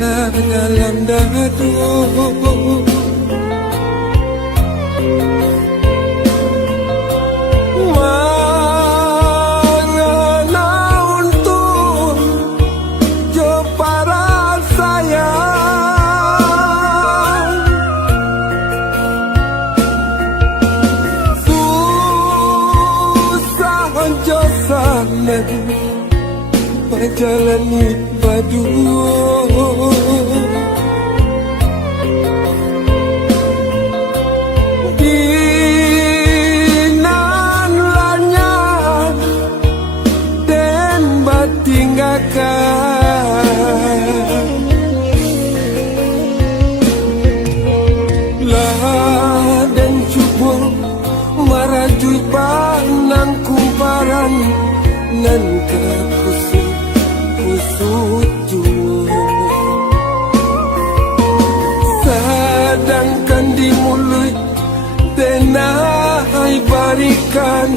dalam dadu. Mangana untuk jo para sayang, susah jo sana jalani padu. Dinan lanyat dan batinggakan lah dan cuba marajui panang kumparan nan kekusuk sedangkan di mulut tenai barikan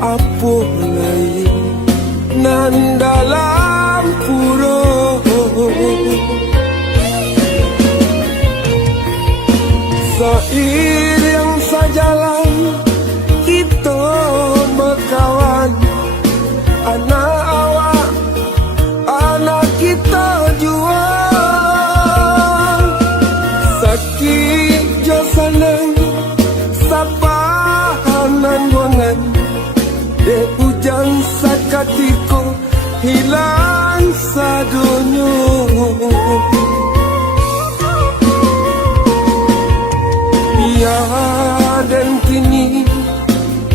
apa lain nan dalam puro. Seiring sajalan kita berkawan, anak awak, anak kita jua. Sakit jo sanang, sapahanan wangan, de hujan sakatiko hilang sadonyo. Ya dan kini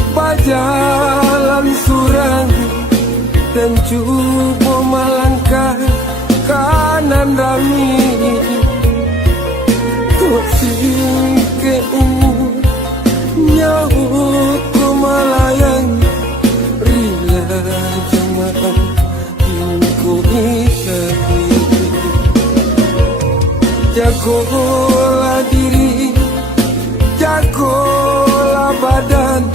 berjalan surang dan cuba melangkah kanan rami. Kuat singke umur nyawa ku melayang, rila jemaah ingku ikapi. Jagolah diri, jagolah badan,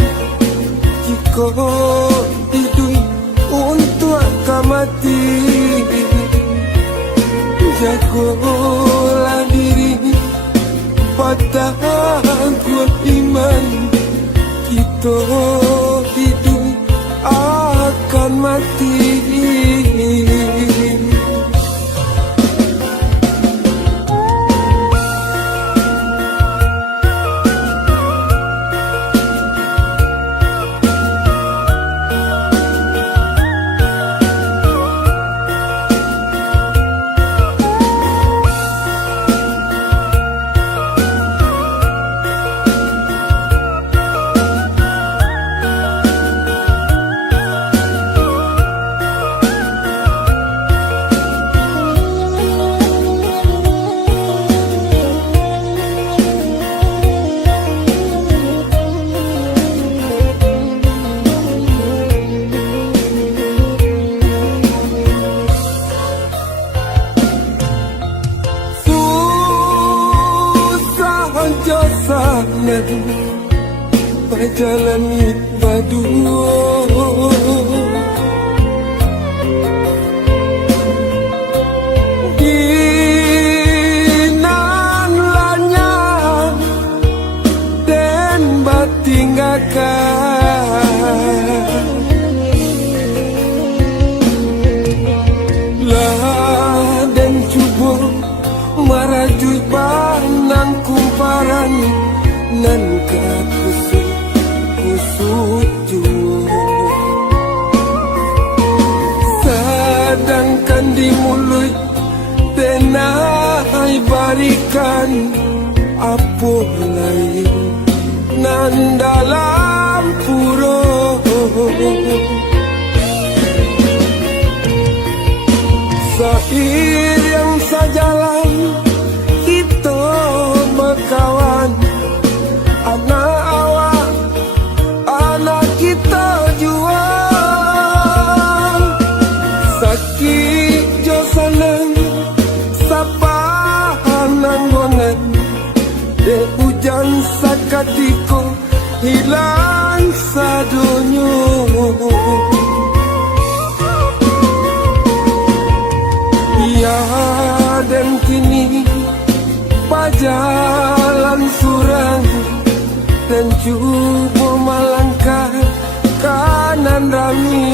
jika hidup untuk akan mati. Jagolah diri, patahkan kuat iman, kita hidup akan mati. Jalani padu. Dinan lanyat dan batinggakan lah dan cuba marajui panang kumparan nan kekusuk sedangkan di mulut tenai barikan apa lain nan dalam puro. Seiring sajalan kita berkawan, anak awak, anak kita jua. Sakit jo sanang, sapahanan wangan, de hujan sakatiko hilang sadonyo. Ya dan rami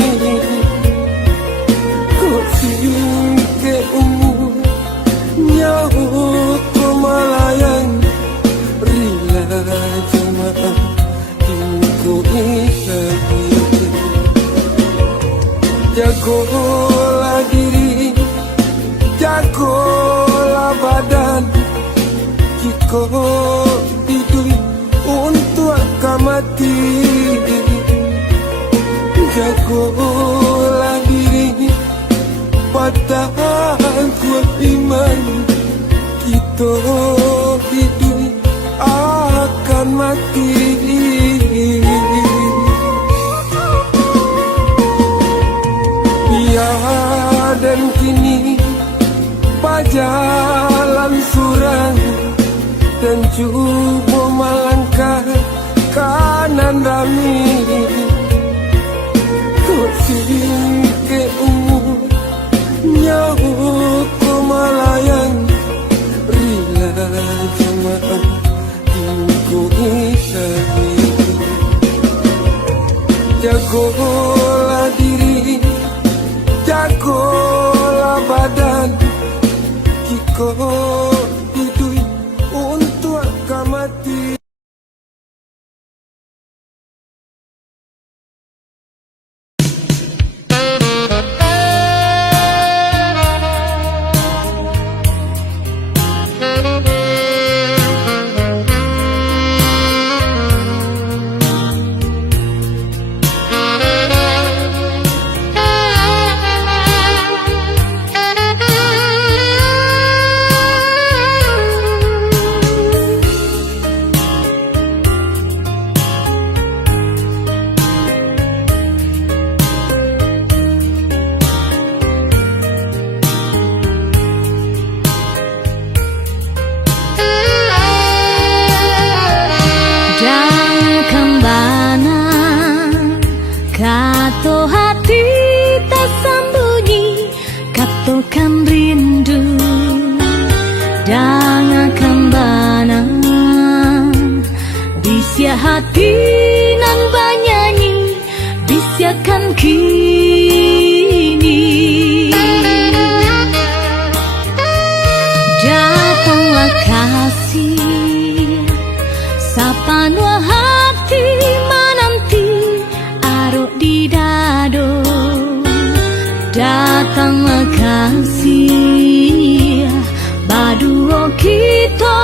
kok singke umur nyawa kemalayan rila jemaah ingko ikhati jagolah diri jagolah badan jika hidup untuk akan mati jagolah diri padahal kuat iman kita hidup akan mati ya dan kini berjalan surang dan cuba melangkah kanan rami kok singke umur nyawa kemalayan rila jemaah ingko ikhati jagolah diri jagolah badan jika hidup untuk akan mati. Katokan rindu dan kembana bisa hati nan banyanyi bisiakan kini datanglah kasih sapanwa hati menanti aruk di dado datanglah kasih baduo kita